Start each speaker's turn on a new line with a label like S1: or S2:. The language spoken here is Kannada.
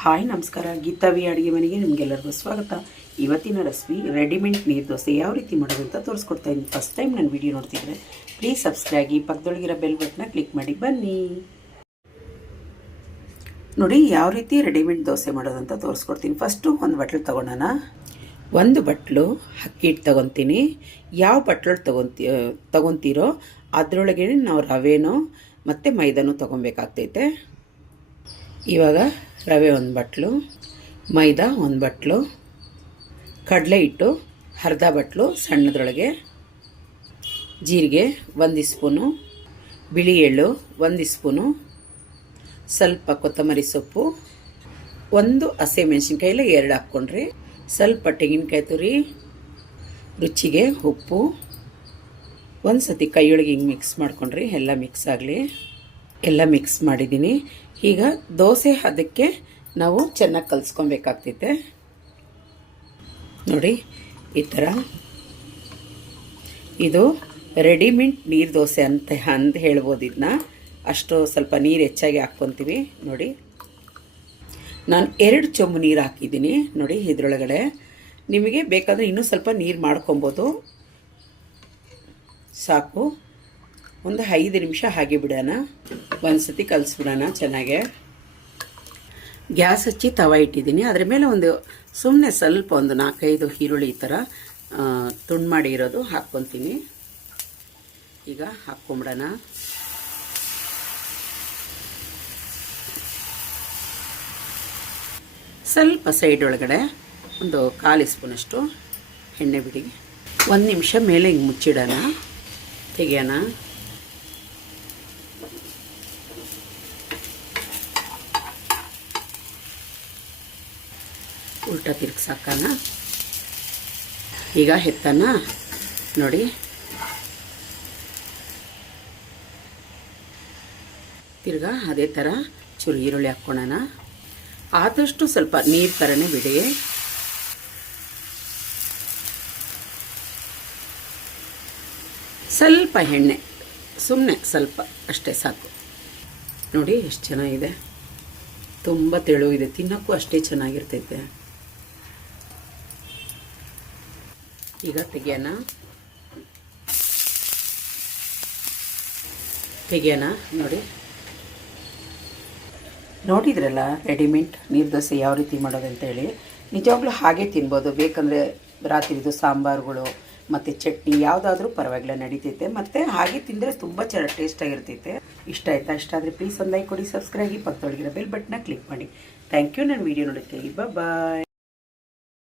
S1: ಹಾಯ್, ನಮಸ್ಕಾರ. ಗೀತಾವಿ ಅಡುಗೆ ಮನೆಗೆ ನಿಮಗೆಲ್ಲರಿಗೂ ಸ್ವಾಗತ. ಇವತ್ತಿನ ರೆಸಿಪಿ ರೆಡಿಮೇಡ್ ನೀರು ದೋಸೆ ಯಾವ ರೀತಿ ಮಾಡೋದು ಅಂತ ತೋರಿಸ್ಕೊಡ್ತಾ ಇದ್ದೀನಿ. ಫಸ್ಟ್ ಟೈಮ್ ನಾನು ವಿಡಿಯೋ ನೋಡ್ತಿದ್ರೆ ಪ್ಲೀಸ್ ಸಬ್ಸ್ಕ್ರೈಬ್ ಪಕ್ಕದೊಳಗಿರೋ ಬೆಲ್ ಬಟನ್ನ ಕ್ಲಿಕ್ ಮಾಡಿ, ಬನ್ನಿ. ನೋಡಿ, ಯಾವ ರೀತಿ ರೆಡಿಮೇಡ್ ದೋಸೆ ಮಾಡೋದಂತ ತೋರಿಸ್ಕೊಡ್ತೀನಿ. ಫಸ್ಟು ಒಂದು ಬಟ್ಲು ತೊಗೊಳೋಣ ಒಂದು ಬಟ್ಲು ಅಕ್ಕಿ ಹಿಟ್ಟು ತೊಗೊತೀನಿ. ಯಾವ ಬಟ್ಲು ತೊಗೊತಿ, ತೊಗೊತೀರೋ ಅದರೊಳಗೇನೆ ನಾವು ರವೆನೋ ಮತ್ತು ಮೈದಾನೂ ತೊಗೊಬೇಕಾಗ್ತೈತೆ. ಇವಾಗ ರವೆ ಒಂದು ಬಟ್ಲು, ಮೈದಾ ಒಂದು ಬಟ್ಲು, ಕಡಲೆ ಹಿಟ್ಟು, ಅರ್ಧ ಬಟ್ಲು ಸಣ್ಣದ್ರೊಳಗೆ, ಜೀರಿಗೆ ಒಂದು ಸ್ಪೂನು ಬಿಳಿ ಎಳ್ಳು ಒಂದು ಸ್ಪೂನು ಸ್ವಲ್ಪ ಕೊತ್ತಂಬರಿ ಸೊಪ್ಪು, ಒಂದು ಹಸಿ ಮೆಣಸಿನ್ಕಾಯಿಲ್ಲ ಎರಡು ಹಾಕ್ಕೊಂಡ್ರಿ. ಸ್ವಲ್ಪ ತೆಂಗಿನಕಾಯಿ ತುರಿ, ರುಚಿಗೆ ಉಪ್ಪು ಒಂದು ಸತಿ ಕೈಯೊಳಗೆ ಹಿಂಗೆ ಮಿಕ್ಸ್ ಮಾಡ್ಕೊಂಡ್ರಿ, ಎಲ್ಲ ಮಿಕ್ಸ್ ಆಗಲಿ. ಎಲ್ಲ ಮಿಕ್ಸ್ ಮಾಡಿದ್ದೀನಿ. ಈಗ ದೋಸೆ ಅದಕ್ಕೆ ನಾವು ಚೆನ್ನಾಗಿ ಕಲಿಸ್ಕೊಬೇಕಾಗ್ತೈತೆ. ನೋಡಿ, ಈ ಥರ ಇದು ರೆಡಿಮೇಡ್ ನೀರು ದೋಸೆ ಅಂತ ಅಂತ ಹೇಳ್ಬೋದು ಇದನ್ನ ಅಷ್ಟು ಸ್ವಲ್ಪ ನೀರು ಹೆಚ್ಚಾಗಿ ಹಾಕ್ಕೊತೀವಿ. ನೋಡಿ. ನಾನು ಎರಡು ಚೊಂಬು ನೀರು ಹಾಕಿದ್ದೀನಿ. ನೋಡಿ, ಇದರೊಳಗಡೆ. ನಿಮಗೆ ಬೇಕಾದರೆ ಇನ್ನೂ ಸ್ವಲ್ಪ ನೀರು ಮಾಡ್ಕೊಬೋದು. ಸಾಕು. ಒಂದು ಐದು ನಿಮಿಷ ಹಾಗೆ ಬಿಡೋಣ. ಒಂದು ಸತಿ ಕಲಿಸ್ಬಿಡೋಣ ಚೆನ್ನಾಗೆ. ಗ್ಯಾಸ್ ಹಚ್ಚಿ ತವ ಇಟ್ಟಿದ್ದೀನಿ. ಅದ್ರ ಮೇಲೆ ಒಂದು ಸುಮ್ಮನೆ ಸ್ವಲ್ಪ ಒಂದು ನಾಲ್ಕೈದು ಈರುಳ್ಳಿ ಈ ಥರ ತುಂಡು ಮಾಡಿ ಇರೋದು ಹಾಕ್ಕೊತೀನಿ. ಈಗ ಹಾಕ್ಕೊಂಬಿಡೋಣ. ಸ್ವಲ್ಪ ಸೈಡ್ ಒಳಗಡೆ ಒಂದು ಕಾಲು ಸ್ಪೂನಷ್ಟು ಎಣ್ಣೆ ಬಿಡಿ. ಒಂದು ನಿಮಿಷ ಮೇಲೆ ಹಿಂಗೆ ಮುಚ್ಚಿಡೋಣ. ತೆಗಿಯೋಣ. ಉಲ್ಟಾ ತಿರ್ಗ್ಸಾಕೋಣ ಈಗ ಹೆತ್ತನ ನೋಡಿ. ತಿರ್ಗಾ ಅದೇ ಥರ ಚೂರು ಈರುಳ್ಳಿ ಹಾಕ್ಕೊಳ್ಳೋಣ ಆದಷ್ಟು ಸ್ವಲ್ಪ ನೀರು ಥರನೇ ಬಿಡಿ. ಸ್ವಲ್ಪ ಎಣ್ಣೆ. ಸುಮ್ಮನೆ ಸ್ವಲ್ಪ ಅಷ್ಟೇ ಸಾಕು. ನೋಡಿ ಎಷ್ಟು ಚೆನ್ನಾಗಿದೆ. ತುಂಬ ತೆಳು ಇದೆ. ತಿನ್ನೋಕ್ಕೂ ಅಷ್ಟೇ ಚೆನ್ನಾಗಿರ್ತೈತೆ. ಈಗ ತೆಗೆಯೋಣ. ತೆಗೆಯೋಣ, ನೋಡಿ. ನೋಡಿದ್ರಲ್ಲ, ರೆಡಿಮೇಡ್ ನೀರು ದೋಸೆ ಯಾವ ರೀತಿ ಮಾಡೋದು ಅಂತೇಳಿ? ನಿಜವಾಗ್ಲೂ ಹಾಗೆ ತಿನ್ಬೋದು. ಬೇಕಂದರೆ ರಾತ್ರಿದು ಸಾಂಬಾರುಗಳು, ಮತ್ತು ಚಟ್ನಿ, ಯಾವುದಾದ್ರೂ ಪರವಾಗಿಲ್ಲ, ನಡೀತೈತೆ. ಮತ್ತು ಹಾಗೆ ತಿಂದರೆ ತುಂಬ ಚೆನ್ನಾಗಿ ಟೇಸ್ಟಾಗಿರ್ತೈತೆ. ಇಷ್ಟ ಆಯ್ತಾ? ಇಷ್ಟ ಆದರೆ ಪ್ಲೀಸ್ ಒಂದು ಲೈಕ್ ಕೊಡಿ ಸಬ್ಸ್ಕ್ರೈಬ್ ಪಕ್ಕದೊಳಗಿರೋ ಬೆಲ್ ಬಟನ್ನ ಕ್ಲಿಕ್ ಮಾಡಿ. ಥ್ಯಾಂಕ್ ಯು ನನ್ನ ವೀಡಿಯೋ ನೋಡುತ್ತೇವೆ ಬಾಯ್